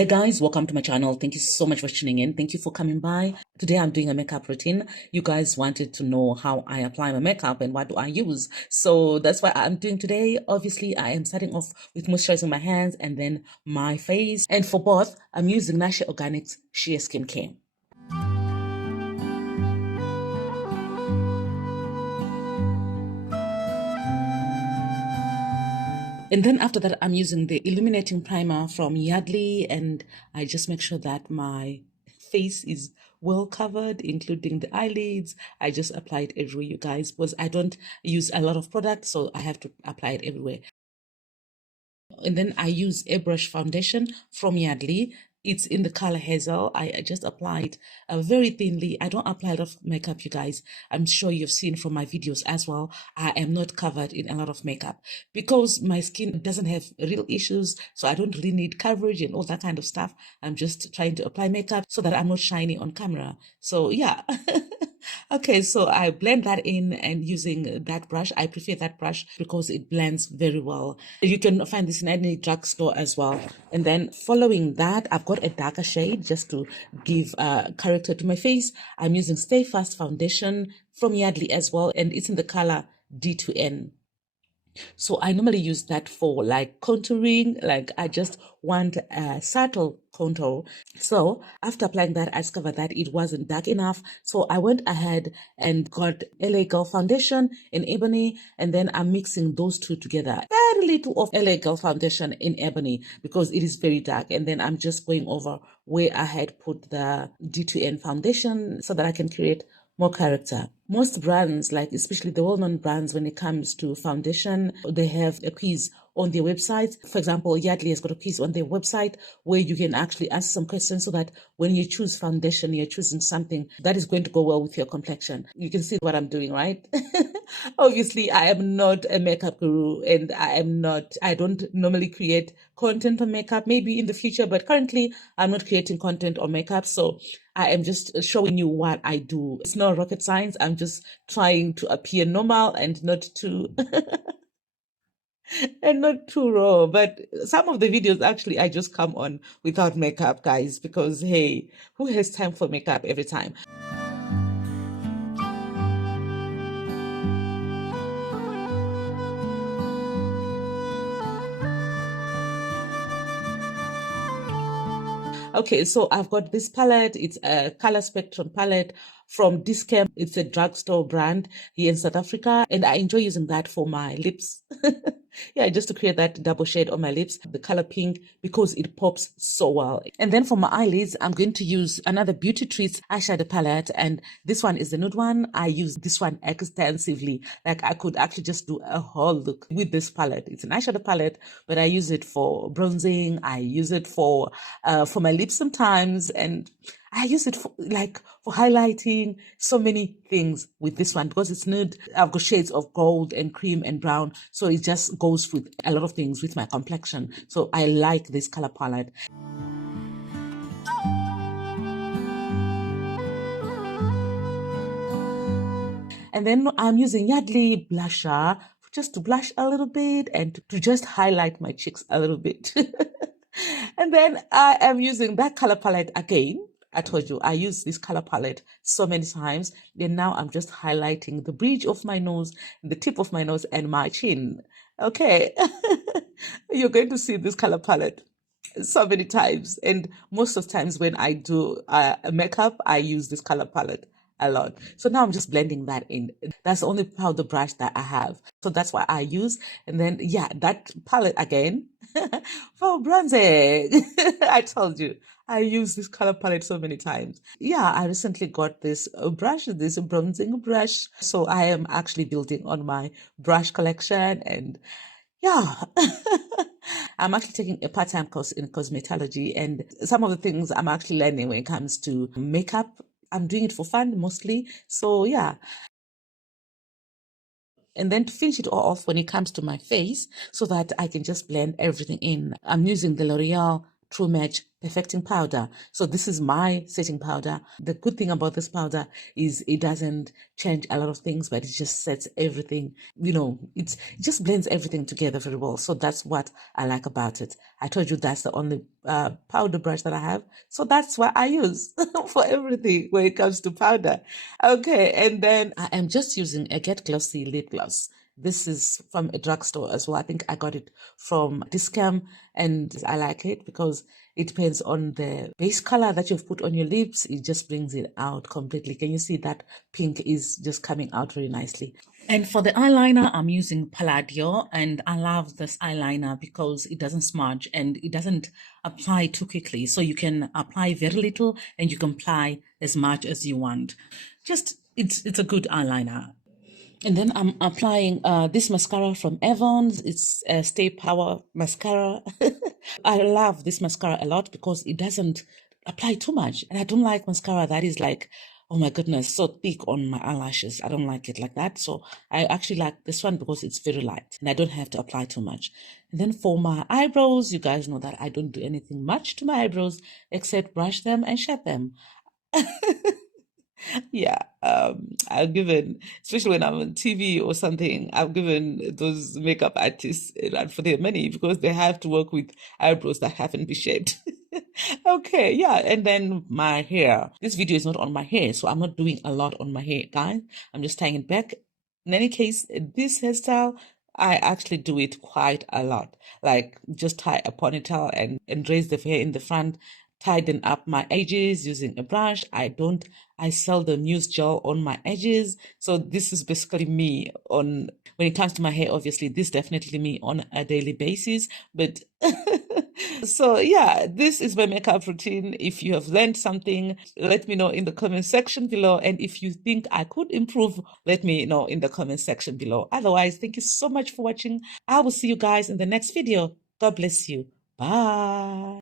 Hey guys, welcome to my channel. Thank you so much for tuning in. Thank you for coming by. Today I'm doing a makeup routine. You guys wanted to know how I apply my makeup and what do I use. So that's what I'm doing today. Obviously, I am starting off with moisturizing my hands and then my face. And for both, I'm using Nasha Organics Sheer Skincare. And then after that, I'm using the illuminating primer from Yardley, and I just make sure that my face is well covered, including the eyelids. I just apply it everywhere, you guys, because I don't use a lot of product, so I have to apply it everywhere. And then I use airbrush foundation from Yardley. It's in the color Hazel. I just apply it very thinly. I don't apply a lot of makeup, you guys. I'm sure you've seen from my videos as well. I am not covered in a lot of makeup because my skin doesn't have real issues. So I don't really need coverage and all that kind of stuff. I'm just trying to apply makeup so that I'm not shiny on camera. So yeah. Okay, so I blend that in and using that brush. I prefer that brush because it blends very well. You can find this in any drugstore as well. And then following that, I've got a darker shade just to give character to my face. I'm using Stay Fast foundation from Yardley as well, and it's in the color D2N. So I normally use that for like contouring, like I just want a subtle contour. So after applying that, I discovered that it wasn't dark enough. So I went ahead and got LA Girl foundation in Ebony, and then I'm mixing those two together. Very little of LA Girl foundation in Ebony because it is very dark. And then I'm just going over where I had put the D2N foundation so that I can create more character. Most brands, like especially the well-known brands when it comes to foundation, they have a quiz on their website. For example, Yardley has got a quiz on their website where you can actually ask some questions so that when you choose foundation, you're choosing something that is going to go well with your complexion. You can see what I'm doing, right? Obviously, I am not a makeup guru and I don't normally create content on makeup, maybe in the future, but currently I'm not creating content on makeup. So I am just showing you what I do. It's not rocket science. I'm just trying to appear normal and not too and not too raw. But some of the videos actually I just come on without makeup, guys, because hey, who has time for makeup every time? Okay, so I've got this palette. It's a color spectrum palette from Discam. It's a drugstore brand here in South Africa, and I enjoy using that for my lips. Yeah, just to create that double shade on my lips, the color pink, because it pops so well. And then for my eyelids, I'm going to use another Beauty Treats eyeshadow palette, and this one is the nude one. I use this one extensively. Like I could actually just do a whole look with this palette. It's an eyeshadow palette, but I use it for bronzing. I use it for my lips sometimes, and I use it for highlighting, so many things with this one because it's nude. I've got shades of gold and cream and brown, so it just goes with a lot of things with my complexion. So I like this color palette. And then I'm using Yardley blusher just to blush a little bit and to just highlight my cheeks a little bit. And then I am using that color palette again. I told you I use this color palette so many times. Then now I'm just highlighting the bridge of my nose, the tip of my nose, and my chin. Okay. You're going to see this color palette so many times. And most of the times when I do makeup, I use this color palette a lot. So now I'm just blending that in. That's the only powder brush that I have. So that's what I use. And then, yeah, that palette again for bronzing. I told you, I use this color palette so many times. Yeah, I recently got this brush, this bronzing brush. So I am actually building on my brush collection, and yeah. I'm actually taking a part-time course in cosmetology, and some of the things I'm actually learning when it comes to makeup, I'm doing it for fun mostly. So yeah. And then to finish it all off when it comes to my face so that I can just blend everything in, I'm using the L'Oreal True Match Perfecting Powder. So this is my setting powder. The good thing about this powder is it doesn't change a lot of things, but it just sets everything, it just blends everything together very well. So that's what I like about it. I told you that's the only powder brush that I have. So that's what I use for everything when it comes to powder. Okay, and then I am just using a Get Glossy lip gloss. This is from a drugstore as well. I think I got it from Discam, and I like it because it depends on the base color that you've put on your lips. It just brings it out completely. Can you see that pink is just coming out very nicely? And for the eyeliner, I'm using Palladio, and I love this eyeliner because it doesn't smudge and it doesn't apply too quickly. So you can apply very little and you can apply as much as you want. It's a good eyeliner. And then I'm applying this mascara from Evans. It's a Stay Power mascara. I love this mascara a lot because it doesn't apply too much. And I don't like mascara that is like, oh my goodness, so thick on my eyelashes. I don't like it like that. So I actually like this one because it's very light and I don't have to apply too much. And then for my eyebrows, you guys know that I don't do anything much to my eyebrows except brush them and shape them. Yeah, I've given, especially when I'm on TV or something, I've given those makeup artists a run for their money because they have to work with eyebrows that haven't been shaped. Okay, yeah, and then my hair. This video is not on my hair, so I'm not doing a lot on my hair, guys. I'm just tying it back. In any case, this hairstyle, I actually do it quite a lot. Like just tie a ponytail and raise the hair in the front, tighten up my edges using a brush. I seldom use gel on my edges. So this is basically me on, when it comes to my hair, obviously, this definitely me on a daily basis. But so yeah, this is my makeup routine. If you have learned something, let me know in the comment section below. And if you think I could improve, let me know in the comment section below. Otherwise, thank you so much for watching. I will see you guys in the next video. God bless you. Bye.